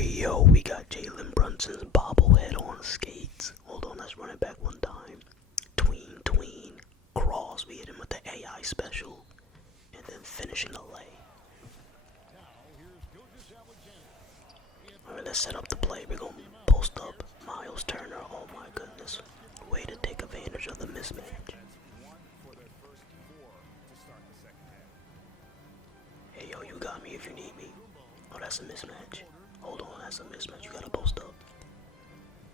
Hey yo, we got Jalen Brunson's bobblehead on skates. Hold on, let's run it back one time. Tween, cross. We hit him with the AI special, and then finishing the lay. Alright, let's set up the play. We're gonna post up Miles Turner. Oh my goodness. Way to take advantage of the mismatch. Hey yo, you got me if you need me. Oh, that's a mismatch. Hold on, that's a mismatch. You gotta post up.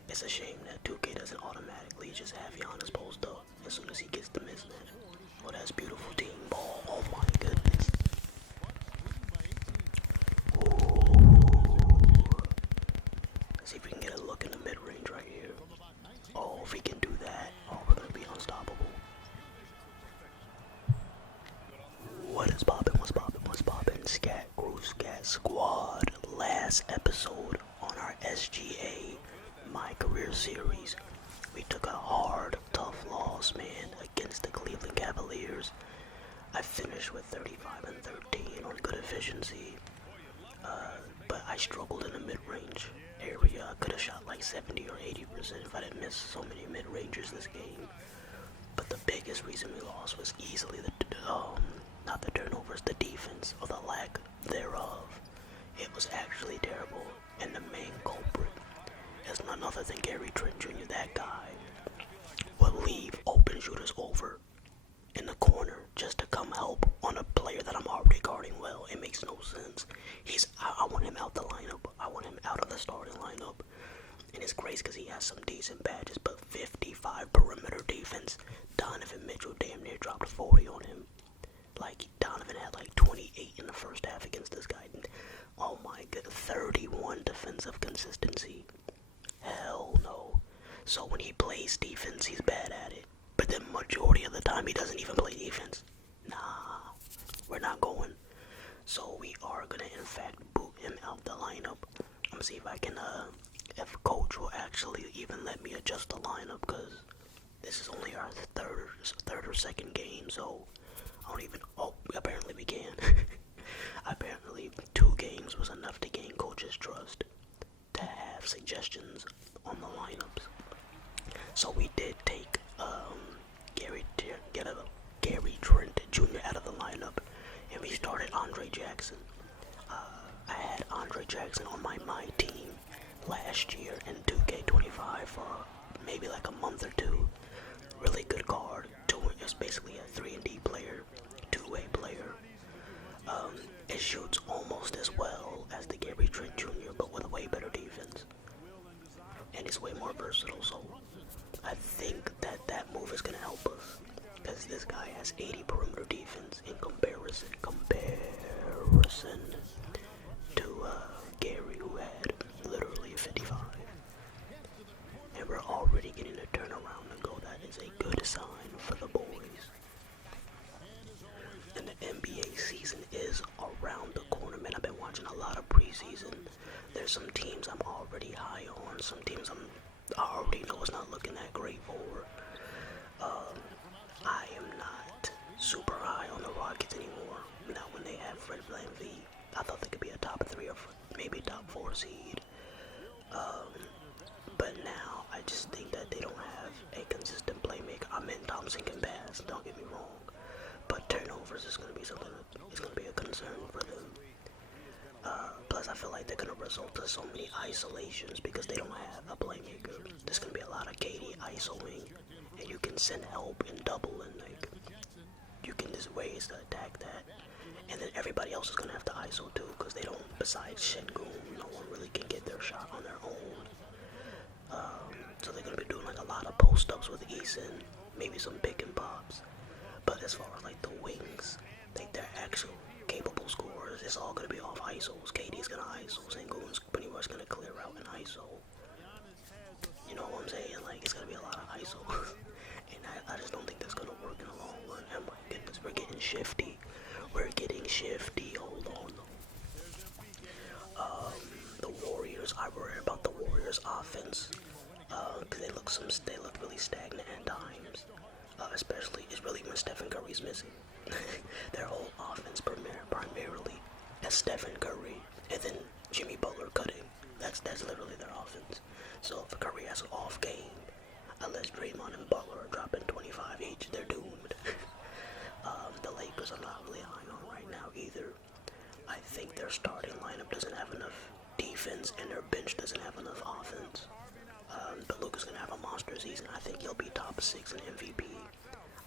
It's a shame that 2K doesn't automatically just have Giannis post up as soon as he gets the mismatch. Oh, that's beautiful team ball. Oh my goodness. Ooh. Let's see if we can get a look in the mid-range right here. Oh, if we can do that, oh, we're gonna be unstoppable. What is poppin'? What's poppin'? What's poppin'? Scat Crew, Scat Squad. Last episode on our SGA MyCareer series. We took a hard, tough loss, man, against the Cleveland Cavaliers. I finished with 35 and 13 on good efficiency. But I struggled in the mid-range area. I could have shot like 70 or 80% if I didn't miss so many mid-rangers this game. But the biggest reason we lost was easily not the turnovers, the defense, or the lack thereof. It was actually terrible, and the main culprit is none other than Gary Trent Jr. That guy would leave open shooters over in the corner just to come help on a player that I'm already guarding well. It makes no sense. I want him out the lineup. I want him out of the starting lineup. And it's crazy because he has some decent badges, but 55 perimeter defense. Donovan Mitchell damn near dropped 40 on him. Like, Donovan had like 28 in the first half against this guy. Oh my god, 31 defensive consistency. Hell no. So when he plays defense, he's bad at it. But the majority of the time, he doesn't even play defense. Nah, we're not going. So we are gonna, in fact, boot him out the lineup. I'm gonna see if I can, if coach will actually even let me adjust the lineup, because this is only our third or second game, so I don't even, oh, apparently we can. Apparently 2 games was enough to gain coach's trust to have suggestions on the lineups. So we did take Gary Trent Jr. out of the lineup, and we started Andre Jackson. I had Andre Jackson on my team last year in 2K25 for maybe like a month or two. Really good guard. It's basically a 3-and-D player, 2-way player. It shoots almost as well as the Gary Trent Jr., but with way better defense. And it's way more versatile, so I think that move is going to help us. Because this guy has 80 perimeter defense in comparison to Gary, who had literally 55. And we're already getting a turnaround to go. That is a good sign for the boys. And the NBA season is around the corner, man. I've been watching a lot of preseason. There's some teams I'm already high on. Some teams I already know it's not looking that great for. I am not super high on the Rockets anymore. Not when they have Fred VanVleet. I thought they could be a top 3 or maybe top 4 seed. But now I just think that they don't have a consistent playmaker. I mean, Thompson can pass, don't get me wrong. But turnovers is going to be something it's going to be a concern for them. Plus, I feel like they're going to result in so many isolations because they don't have a playmaker. There's going to be a lot of KD isoing, and you can send help and double, and like you can, there's ways to attack that. And then everybody else is going to have to iso too, because they don't, besides Şengün, no one really can get their shot on their own. So they're going to be doing like a lot of post-ups with Eason, maybe some pick and pops. But as far as like the wings, like their actual capable scorers, it's all going to be off ISOs. KD's going to ISO, Şengün's pretty much going to clear out an ISO. You know what I'm saying? Like, it's going to be a lot of ISO. And I just don't think that's going to work in the long run. And my goodness, we're getting shifty. Hold on. The Warriors, I worry about the Warriors offense. Because they look really stagnant at times. Especially, it's really when Stephen Curry's missing. Their whole offense primarily as Stephen Curry, and then Jimmy Butler cutting. That's literally their offense. So if Curry has an off game, unless Draymond and Butler are dropping 25 each, they're doomed. The Lakers I'm not really high on right now either. I think their starting lineup doesn't have enough defense and their bench doesn't have enough offense. But Luka's gonna have a monster season. I think he'll be top 6 in MVP.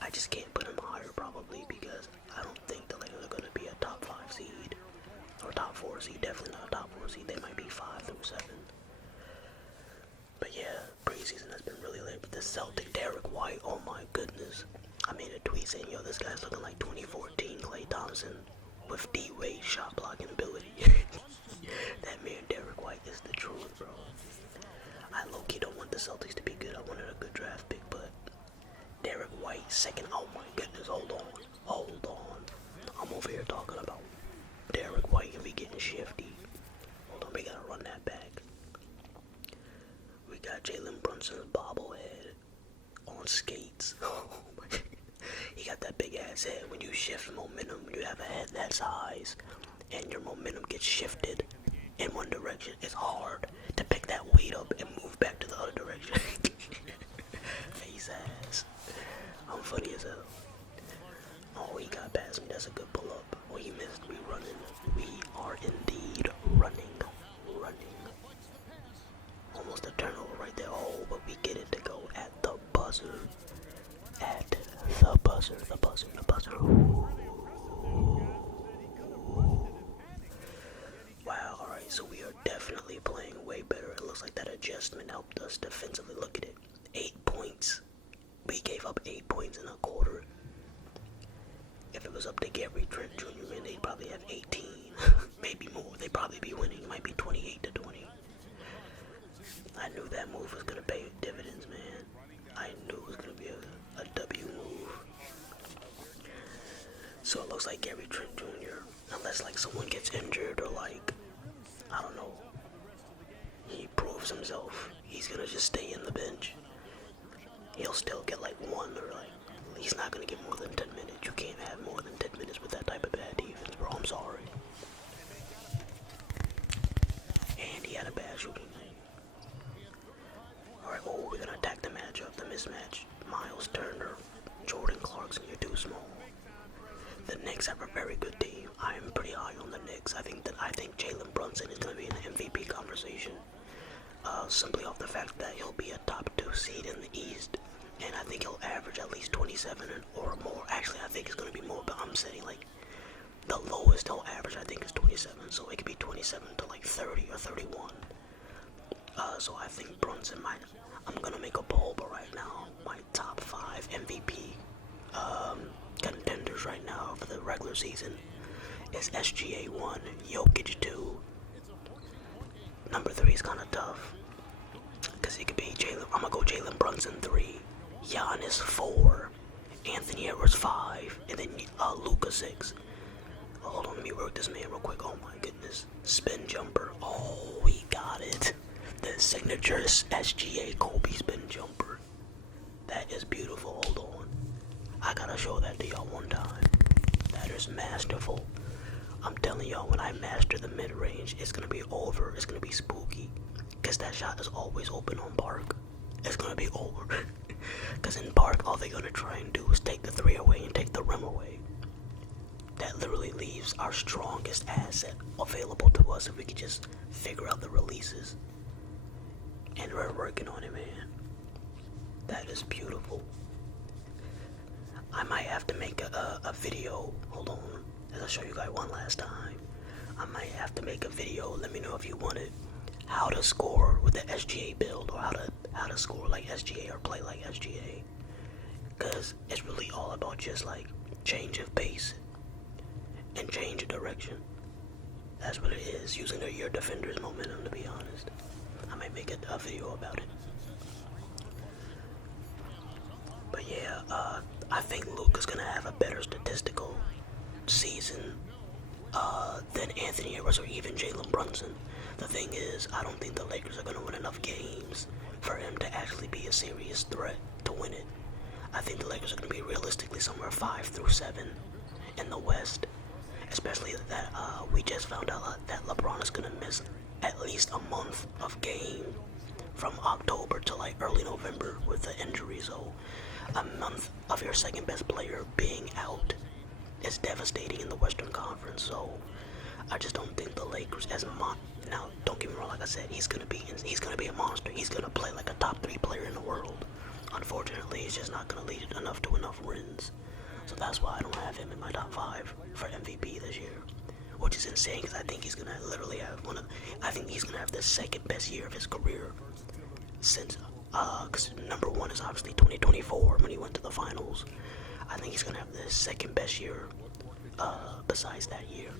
I just can't put him higher probably because I don't think the Lakers are gonna be a top 5 seed or top 4 seed. Definitely not a top 4 seed. They might be 5 through 7. But yeah, preseason has been really late. But the Celtic Derek White, oh my goodness. I made a tweet saying, yo, this guy's looking like 2014 Klay Thompson with D-Wade shot blocking ability. That man Derek White is the truth, bro. I low-key don't want the Celtics to be good. I wanted a good draft pick, but Derek White second. Oh my goodness, hold on. I'm over here talking about Derek White and be getting shifty. Hold on, we gotta run that back. We got Jalen Brunson's bobblehead on skates. Oh my God. He got that big ass head. When you shift momentum, when you have a head that size and your momentum gets shifted in one direction, it's hard to pick that weight up and move back to the other direction. Face ass. I'm funny as hell. Oh, he got past me. That's a good pull up. Oh, he missed me running. We are indeed running. Almost a turnover right there. Oh, but we get it to go at the buzzer. The buzzer. Ooh. Wow, alright, so we are definitely playing way better. It looks like that adjustment helped us defensively. Look at it. 8 points. We gave up 8 points in a quarter. If it was up to Gary Trent Jr., man, they'd probably have 18. Maybe more. They'd probably be winning. It might be 28-20. I knew that move was going to pay dividends, man. I knew it was going to be a W move. So it looks like Gary Trent Jr., unless like someone gets injured or like, I don't know, he proves himself, he's going to just stay in the bench. He'll still get like 1 or like, he's not going to get more than 10 minutes. You can't have more than 10 minutes with that type of bad defense, bro. I'm sorry. And he had a bad shooting night. Alright, oh, we're going to attack the matchup, the mismatch. Miles Turner, Jordan Clarkson, you're too small. The Knicks have a very good team. I am pretty high on the Knicks. I think Jalen Brunson is going to be in the MVP conversation. Simply off the fact that he'll be a top 2 seed in the East. And I think he'll average at least 27 or more. Actually, I think it's going to be more, but I'm saying like the lowest he'll average I think is 27. So it could be 27 to like 30 or 31. So I think Brunson might. I'm going to make a poll, but right now my top 5 MVP contenders right now for the regular season is SGA 1, Jokic 2. Number 3 is kind of tough because it could be Jalen. I'm gonna go Jalen Brunson 3, Giannis 4, Anthony Edwards 5, and then Luka 6. Hold on, let me work this man real quick. Oh my goodness, spin jumper. Oh, we got it. The signature SGA Kobe spin jumper. That is beautiful. Hold on. I gotta show that to y'all one time. That is masterful. I'm telling y'all, when I master the mid-range, it's gonna be over. It's gonna be spooky. Cause that shot is always open on Park. It's gonna be over. Cause in Park, all they're gonna try and do is take the 3 away and take the rim away. That literally leaves our strongest asset available to us if we could just figure out the releases. And we're working on it, man. That is beautiful. I might have to make a video. Hold on, as I show you guys one last time. I might have to make a video. Let me know if you want it. How to score with the SGA build, or how to score like SGA or play like SGA. Cause it's really all about just like change of pace and change of direction. That's what it is. Using your defender's momentum. To be honest, I might make a video about it. But yeah, I think Luka's gonna have a better statistical season than Anthony Edwards or even Jalen Brunson. The thing is, I don't think the Lakers are gonna win enough games for him to actually be a serious threat to win it. I think the Lakers are gonna be realistically somewhere 5 through 7 in the West. Especially that we just found out that LeBron is gonna miss at least a month of game from October to like early November with the injury. So a month of your second best player being out is devastating in the Western Conference. So I just don't think the Lakers now don't get me wrong, like I said, he's gonna be a monster. He's gonna play like a top 3 player in the world. Unfortunately, he's just not gonna lead it enough wins. So that's why I don't have him in my top 5 for MVP this year, which is insane because I think he's gonna literally have I think he's gonna have the second best year of his career since because number 1 is obviously 2024 when he went to the finals. I think he's gonna have the second best year besides that year.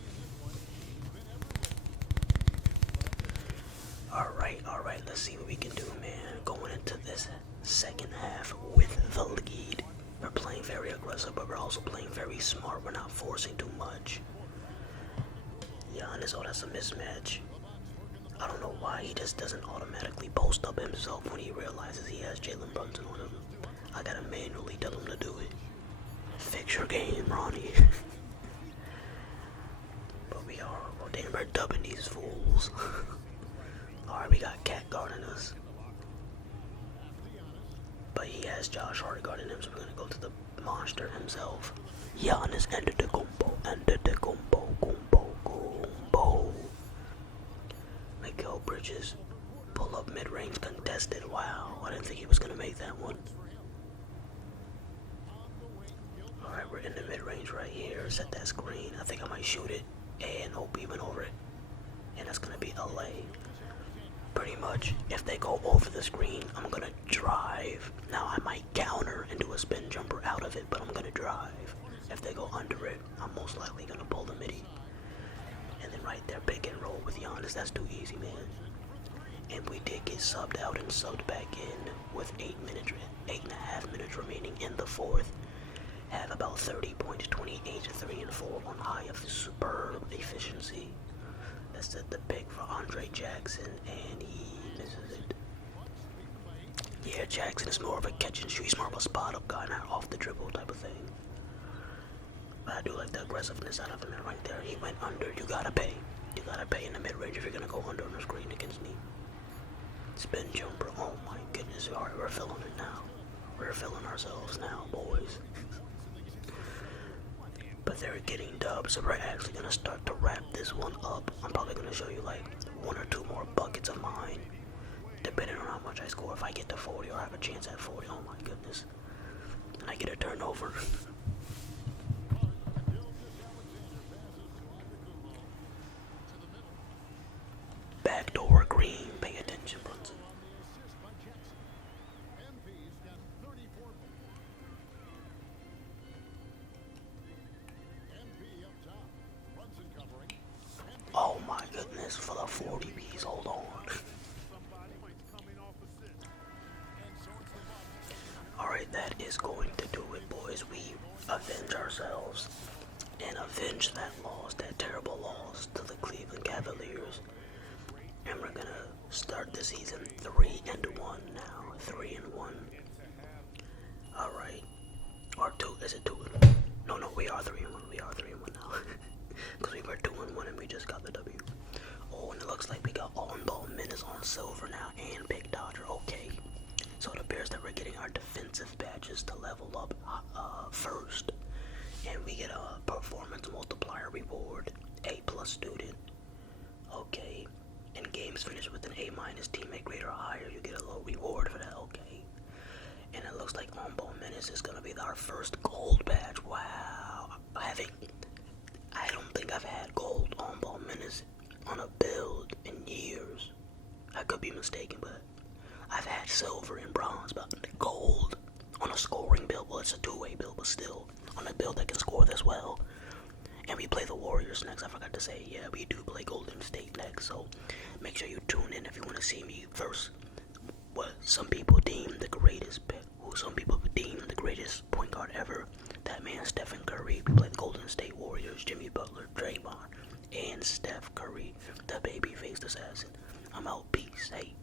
Alright, let's see what we can do, man. Going into this second half with the lead. We're playing very aggressive, but we're also playing very smart. We're not forcing too much. Giannis, that's a mismatch. I don't know why he just doesn't automatically post up himself when he realizes he has Jalen Brunson on him. I gotta manually tell him to do it. Fix your game, Ronnie. But we're dubbing these fools. Alright, we got Cat guarding us. But he has Josh Hart guarding him, so we're gonna go to the monster himself. Giannis entered the combo. Mikal Bridges, pull up mid-range contested. Wow, I didn't think he was gonna make that one. Alright, we're in the mid-range right here. Set that screen. I think I might shoot it. And hope he went over it. And that's gonna be LA. Pretty much, if they go over the screen, I'm gonna drive. Now I might counter and do a spin jumper out of it, but I'm gonna drive. If they go under it, I'm most likely gonna pull the midi. And then right there, pick and roll with Giannis. That's too easy, man. And we did get subbed out and subbed back in with 8.5 minutes remaining in the fourth. Have about 30 points, 28, 3 and 4 on high of superb efficiency. That's the pick for Andre Jackson, and he misses it. Yeah, Jackson is more of a catch and shoot. He's more of a spot up guy, not off the dribble type of thing. But I do like the aggressiveness out of him, and right there, he went under. You gotta pay. You gotta pay in the mid-range if you're gonna go under on the screen against me. Spin jumper, oh my goodness. Alright, we're feeling it now. We're feeling ourselves now, boys. But they're getting dubs, so we're actually gonna start to wrap this one up. I'm probably gonna show you like 1 or 2 more buckets of mine, depending on how much I score. If I get to 40 or have a chance at 40, oh my goodness. And I get a turnover. Backdoor green, pay attention, Brunson. Oh my goodness, for the 40 Bs, hold on. Alright, that is going to do it, boys. We avenge ourselves and avenge that loss, that terrible loss to the Cleveland Cavaliers. And we're gonna start the season 3-1 now. 3-1. Alright. Or 2, is it 2? No, we are 3-1. We are 3-1 now. Because we were 2-1 and we just got the W. Oh, and it looks like we got on-ball minutes on silver now and big dodger. Okay. So it appears that we're getting our defensive badges to level up first. And we get a performance multiplier reward. A+ student. Okay. And games finished with an A- teammate grade or higher, you get a low reward for that. Okay. And it looks like on-ball minutes is going to be our first gold badge. Wow. I don't think I've had gold on-ball minutes on a build in years. I could be mistaken, but I've had silver and bronze, but gold on a scoring build. Well, it's a 2-way build, but still on a build that can score this well. And we play the Warriors next. I forgot to say, yeah, we do play Golden State next. So make sure you tune in if you want to see me versus what some people deem the greatest point guard ever. That man, Stephen Curry. We play the Golden State Warriors, Jimmy Butler, Draymond, and Steph Curry, the baby-faced assassin. I'm out. Peace. Hey.